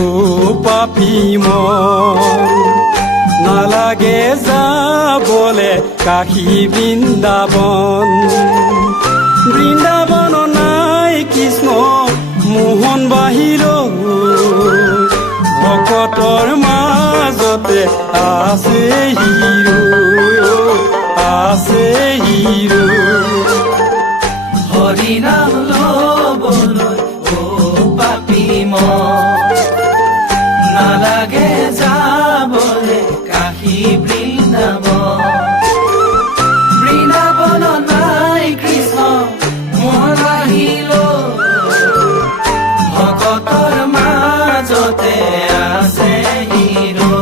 ও পাপী মন নালাগে যাবলে কাশী বৃন্দাবন বৃন্দাবন নাই কৃষ্ণ মোহন বাহিৰ ভকতৰ মাজতে আছে হিৰো আছে হিৰো হৰি নাম লবলৈ ও পাপী মন নালাগে যাবলে কাশী বৃন্দাবন বৃন্দাবন নাই কৃষ্ণ মোহন বাহিৰ ভকতৰ মাজতে আছে হিৰো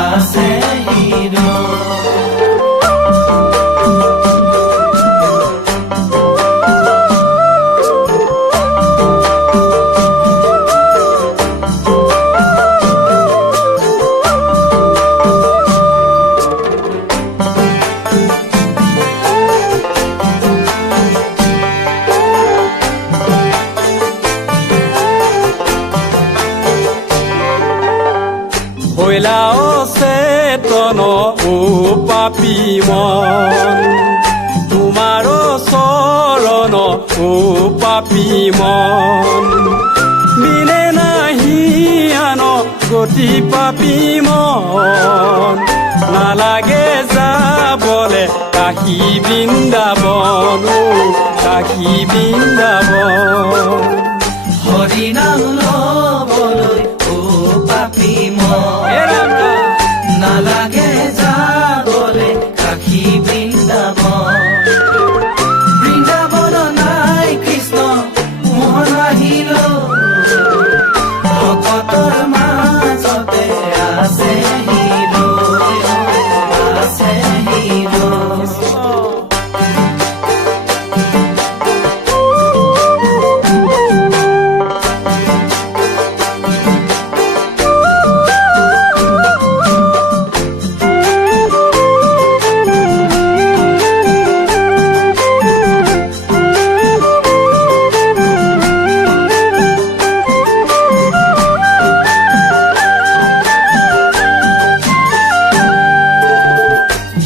আছে হিৰো হইলা অচেতন ও পাপী মন তোমাৰ চৰণ ও পাপী মন বিনে নাহি আন গতি পাপী মন নালাগে যাবলে কাশী বৃন্দাবন ও কাশী বৃন্দাবন হৰি নাম লবলৈ ও পাপী মন নালাগে যাবলে কাশী বৃন্দাবন বৃন্দাবন নাই কৃষ্ণ মোহন বাহিৰ ভকতৰ মাজতে আছে হিৰো আছে হিৰো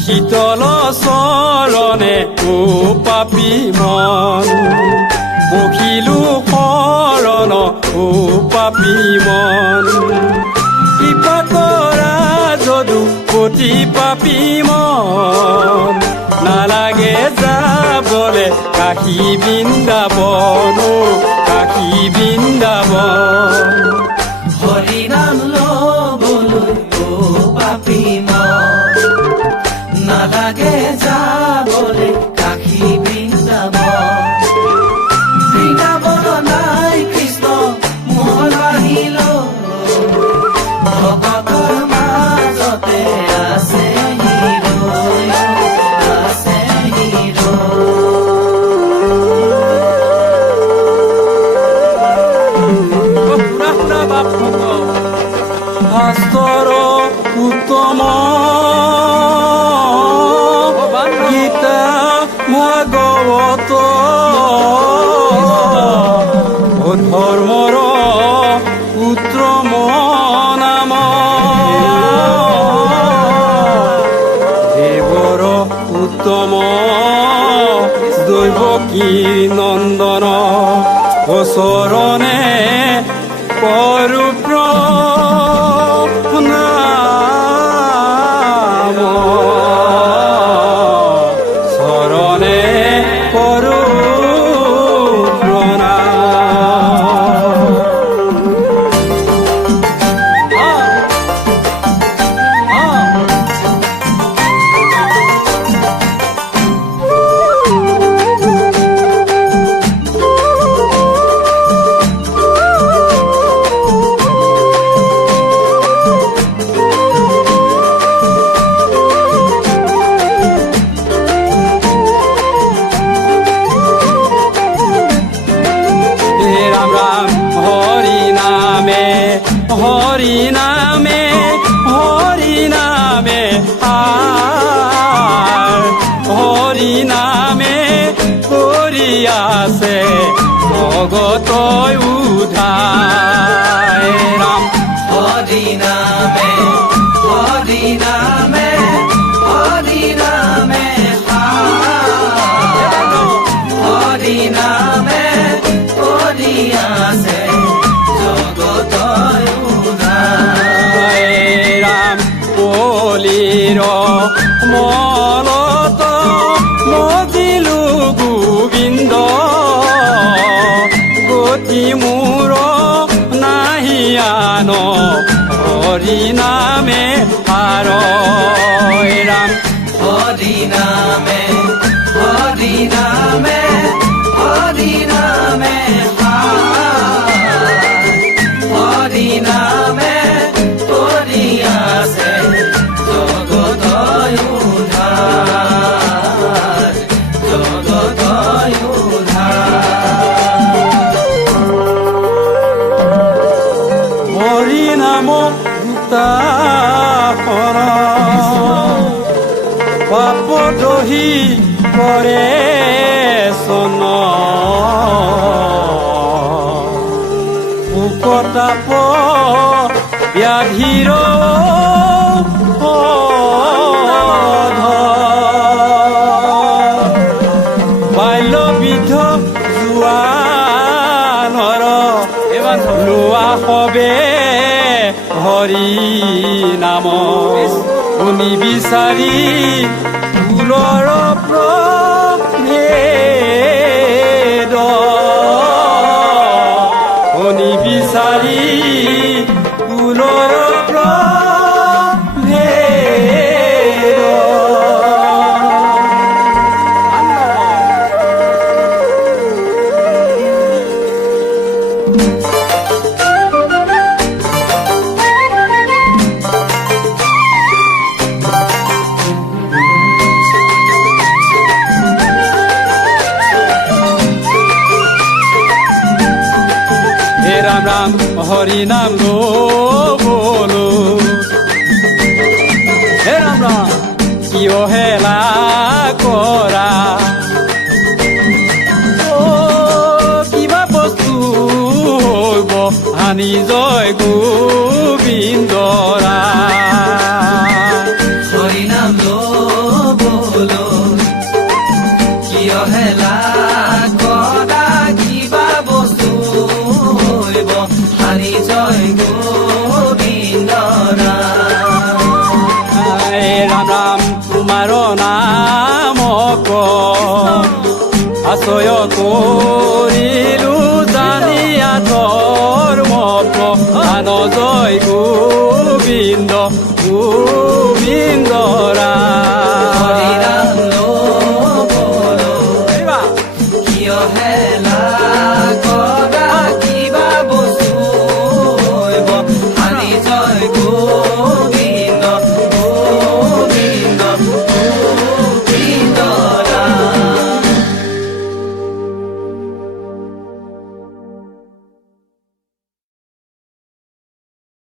শীতল চৰণে ও পাপী মন বহিলো শৰণ ও পাপী মন কৃপা কৰা যদু অতি পাপী মন নালাগে যাবলে কাশী বৃন্দাবন ও কাশী বৃন্দাবন হৰি নাম লবলৈ ও পাপী মন নালাগে যাবলে কাশী বৃন্দাবন বৃন্দাবন নাই কৃষ্ণ মোহন বাহিৰ ভকতৰ মাজতে আছে হিৰো আছে হিৰো ভাস্কৰ উত্তম গীতা ভাগৱত ধৰ্মৰ উত্তম নাম দেৱৰ উত্তম দৈৱকী নন্দন চৰণে কৰো প্ৰণাম চৰণে কৰো হৰি নামে আৰ হৰি নামে কৰি আছে জগত উদ্ধাৰ। হৰি নামে সাৰ ৰাম হৰি নামে হৰি নামে হৰি নামে হৰি নামে কৰি আছে জগত উদ্ধাৰ জগত উদ্ধাৰ হৰি নাম দুটাৰ পাপ দহি কৰে চন পোকতাপ ব্যাধিৰ বাল্যবিধ জোৱানৰ লোৱা হবে হৰি নাম শুনি বিচাৰি ফুলৰ প্ৰভেদ শুনি বিচাৰি ফুলৰ ৰাম ৰাম হৰি নাম লো হে ৰাম ৰাম কিয় হেলা কৰা কিবা বস্তু হব হানি জয় গোবিন্দৰা হৰি নাম লো কিয় হেলা কৰা কিবা বস্তু হইব হাৰি জয় গোবিন্দৰা ৰাম ৰাম তোমাৰ নাম আশ্ৰয় কৰিলো জানিয়া ধৰ্ম আন জয় গোবিন্দ